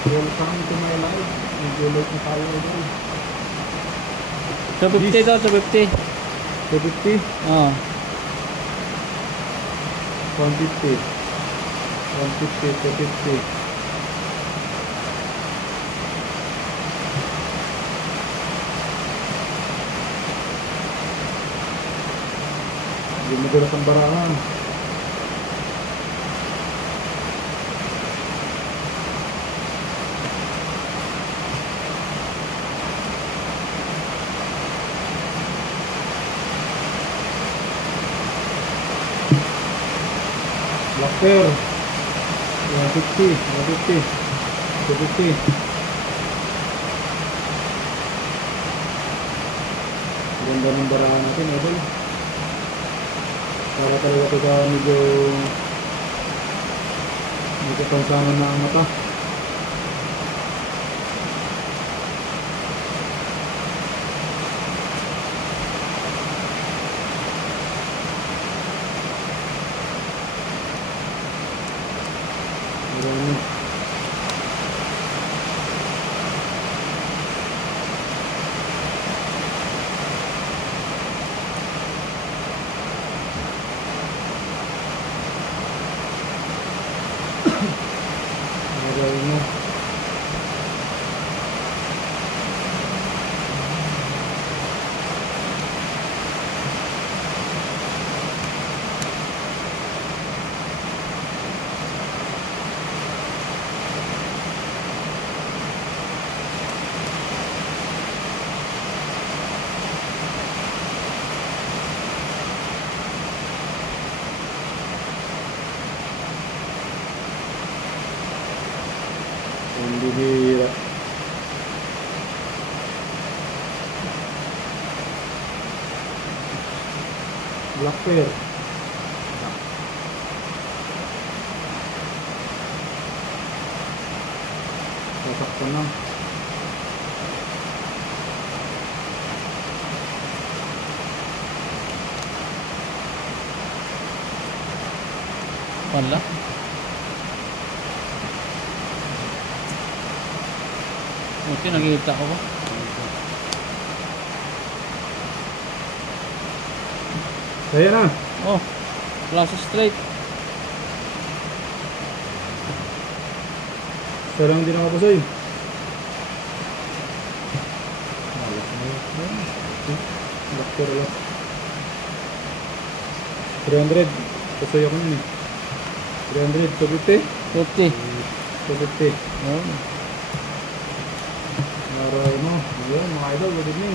Welcome to my life. Medyo late na tayo idol. 250 to, 250. 250, Oo. 150, 150, 250. Hindi madalas ang barahan. Blacker 150, 150, 250. Ganda ng barahan natin idol. Para talaga ito ka medyo pansanan na ang mata. Marami. Marami. Ang bibira. Black pear. Sasaktan lang. Wala. Okay, nakikita ko ba? Kaya na. Oh, Plaza Straight. Sarang din ako sa'yo. Black pear lang. 300. Pasoy ako nun eh. 300, 250. 50. 250. Oh. Maray mo. Ayan, mga idol, good evening.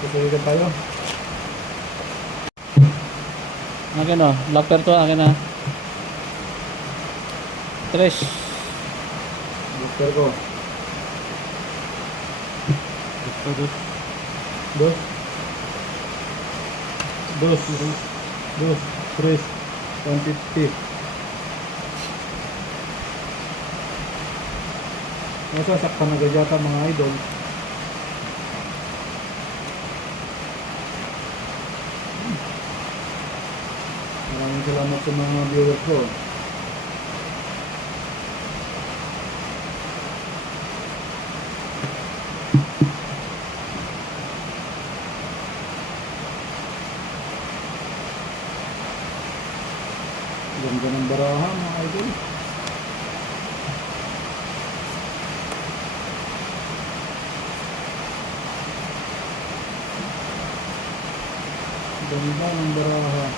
Pasoy tayo. Akin o, locker to akin na. 3. Black pear ko. Dos. Dos. Dos. Tres. 150. Nasasaktan agad yata mga idol. Maraming salamat sa mga viewers ko. Ganda ng barahan mga idol. Ganda ng barahan.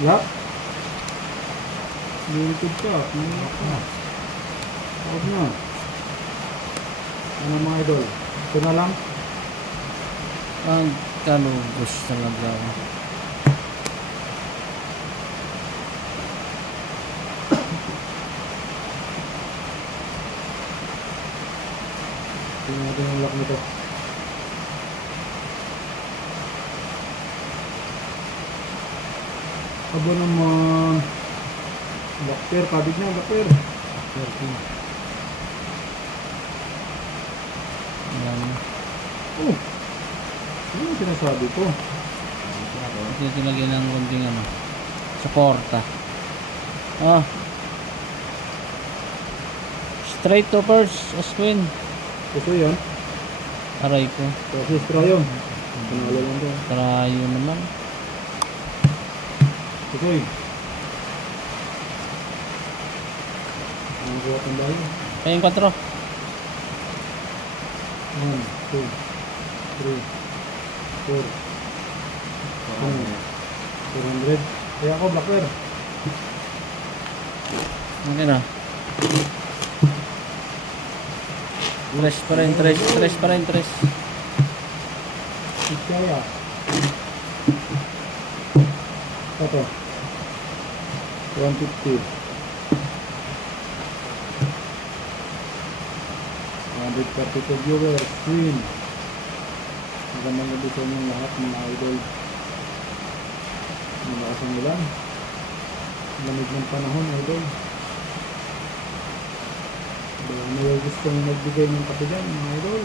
Yap. Limited ka. Pinilak na. Huwag na. Ano mga idol? Ito na lang. Ang kano gusto lang lang. Tingnan natin yung lock nito. Abo naman. Black pair, kabig na, black pair. Working. Ayan. Oh! Ano yung sinasabi ko? Ito tinagyan ng konting ano. Suporta. Ah. Straight to first, as queen. Gusto yun? Aray ko. Tapos try yun. Panalo lang to. Trayo naman. Gusto yun. Ang kuha kang bayo. Kayong 4. 1, 2, 3, 4, 400. Kaya ako, black pair. Okay na. Tres pa rin, tres pa rin, tres. Kaya. Ito. 150. 132 viewers. Queen. Magandang gabi sa inyong lahat mga idol. Malakas ang ulan. Lamig ng panahon, idol. May gustong magbigay ng kape dyan, mga idol.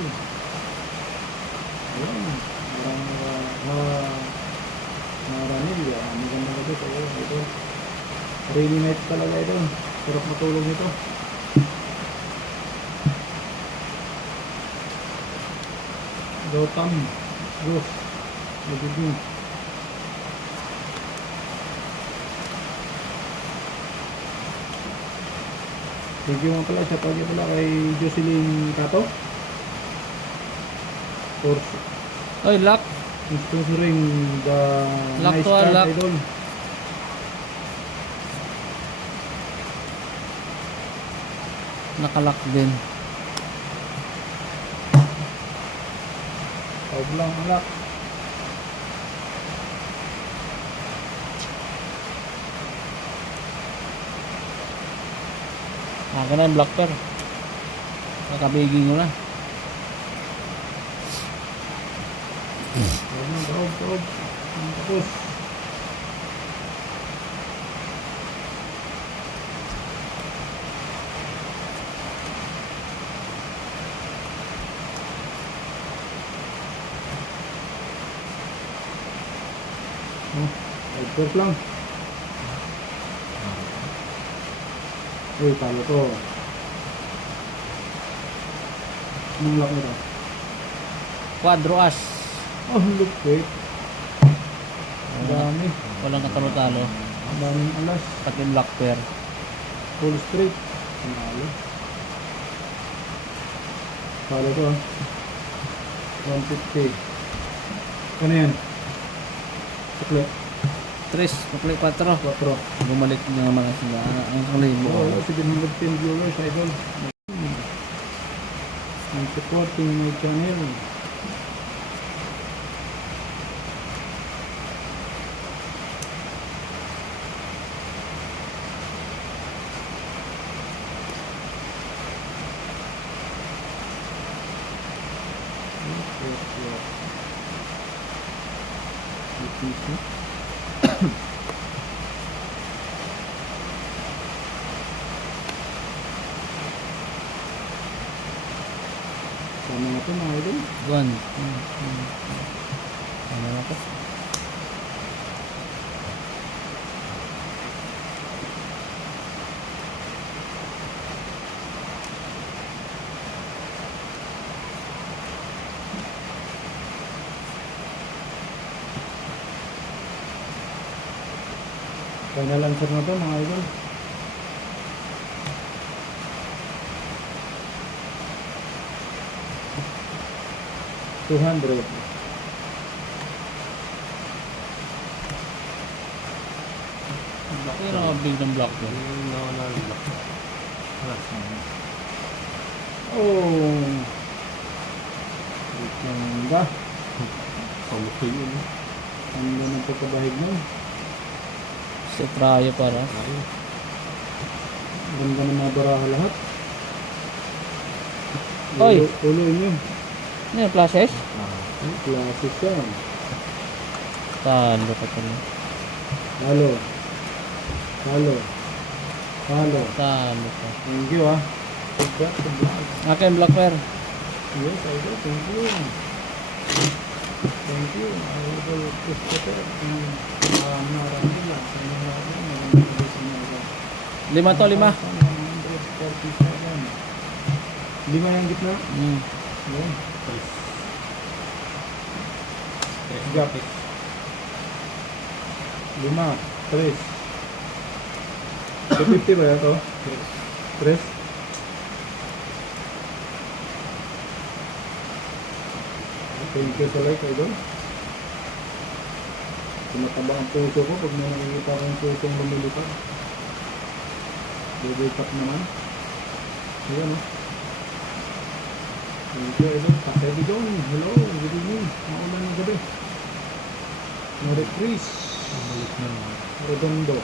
Ayan. Maraming. Magandang gabi sa iyo, idol. Rainy night talaga, idol. Sarap matulog nito. Dotam. Gus. Nagiging. Thank you mga pala. Sa pagyo pala kay Jocelyn Cato. For Oy, lock. sponsoring the Lock nice to card, lock. idol. Nakalock din. Tawag lang ang lock. Akin na yung black pair. Kakabiging ko na. Tawag. Tapos. Tawag lang. Uy, talo to. Anong lock nito? Quadro as. Oh, lupit. Ang dami. Walang katalo-talo. Ang daming alas. Pati black pair. Full straight. Panalo. Talo to. 150. Ano yan? Sukle. Tres, pakli 4. 4. Bumalik na naman sila. Ang kalimo. Oh, 710 viewers, idol. I'm supporting my channel. Sama nga ito mga idol. 1. Ano na to? Final answer na to mga idol. $200. Pero big ng black pair. Oh. Ganda. Kamusta yun? Ang ganda ng pagkabahig nun. Sa trayo para. Ganda ng mga baraha lahat. Oy! Ulo inyo. Ano yung flashes? Classic yan. Talo ka tuloy. Halo. Halo. Halo. Talo pa. Thank you ah. Congrats sa vlog. Akin, Black Bear. Yes, idol. Thank you. Thank you. Idol Christopher. Marami lang. Sa inyo natin. Maraming idol sa inyo. 5 to, 5. 147. 5 yung gitna. Ayan. Gap. 5. 3. 250 ba yan to? 3. Thank you sa like, idol. Tumataba ang puso ko pag may nakikita ko yung pusong lumilipad. Double tap naman. Ayan o. Thank you, idol. Pasebi John. Hello, good evening. Maulan ng gabi. Nori Chris. Balik na lang. Redondo.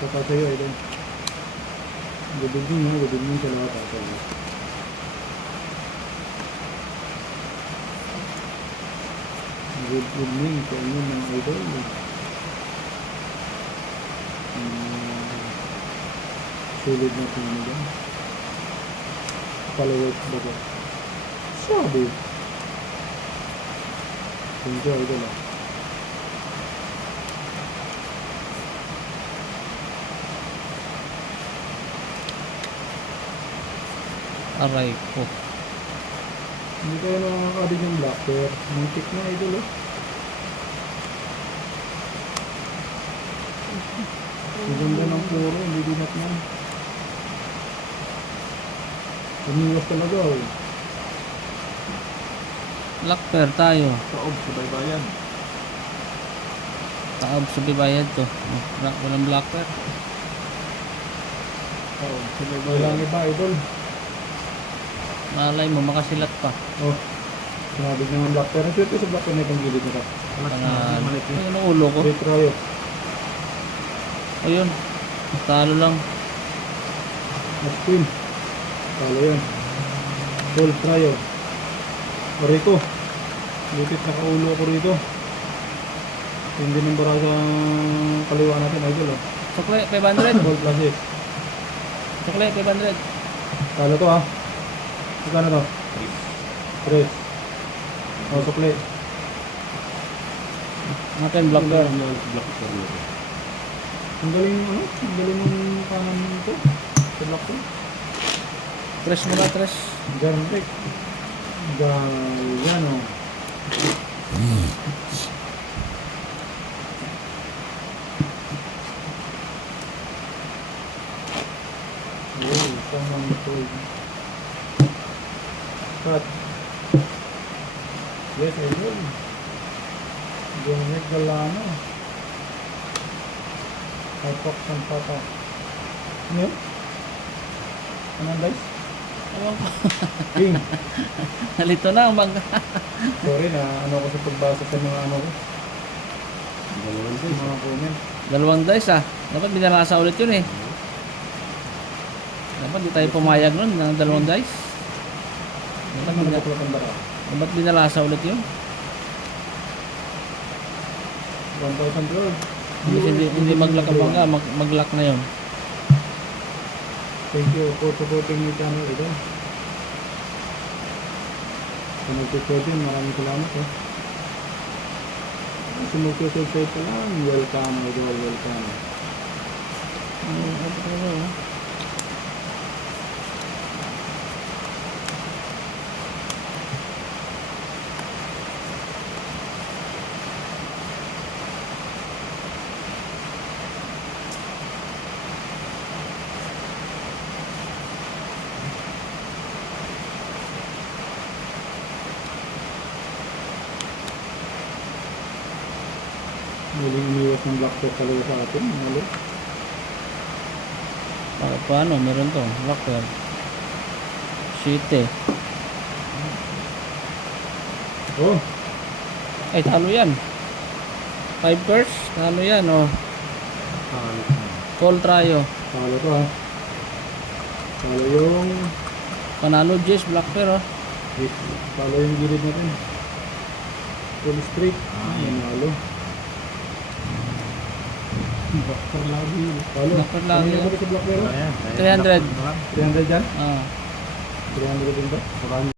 Saka sa'yo, idol. Good evening ha. Good evening sa lahat. Sa'yo. Good evening sa inyo mga idol. Sulit na tingin nila. Followers ba ba? Sabi. Thank you, idol ah. Aray ko. Hindi kayo nakakadin yung black bear. Muntik na idol oh. Ang ganda ng puro, hindi dinat na. Umiwas talaga oh. Black Bear tayo. Kaob, sabay bayan. Taob sa bibayad to. Walang Black Bear. Kaob, sabay bayan. Walang iba idol. Malay mo, makasilat pa. Oh. Sinabi niya ng black bear. Ang swerte sa black bear na itong gilid nito. Alas na, Tangan. malik eh. Ayun ang ulo ko. Wait, try it. Ayun. Talo lang. Mas queen. Talo yan. Full trio. Oriko. Lupit na kaulo ako rito. Hindi ng bara sa kaliwa natin, idol. Oh. Sukle, 500. Gold plus 6. Sukle, 500. Talo to ha. Magkano to? 3. O, sukli. Akin, Black Bear. Black Bear. Ang galing yung ano? Ang galing yung kanan nito. Sa black to. Tres muna, tres. Diyan, Rick. Yan o. Wow, someone told me. Cut. Yes, I will. Dominic Galano. Hypox ng pata. Ano yun? Anong dice? Ewan ko. King. Nalito na ang bangga. Sorry na ano ko sa pagbasa sa mga ano ko. Dalawang Sa days. mga comment. 2 dice ah. Dapat binalasa ulit yun eh. Dapat di tayo pumayag nun ng 2 dice. Ano naman ako ang bara? Dapat binalasa ulit yun. 1,000 gold. Hindi mag-lock ang bangga. Mag-lock na yun. Thank you for supporting your channel ito. Kung nag-subscribe, maraming salamat eh. Kung mag-subscribe pa lang, welcome idol, welcome. Muling umiwas ng black bear talaga sa atin. Malo. Paano? Meron to. Black Bear. City. Oh, Ay, talo yan. 5 pairs. Talo yan oh. Kalit na. Call trio. talo to ha. Talo yung Panalo Jess, Black Bear oh. talo yung gilid natin. Full streak. Yan, malo. Doktor lagi yun. Talo. Dapat lagi Kanina yan. ba sa Black Mirror? Ayan. 300. 300 dyan? Ah. 300 din ba?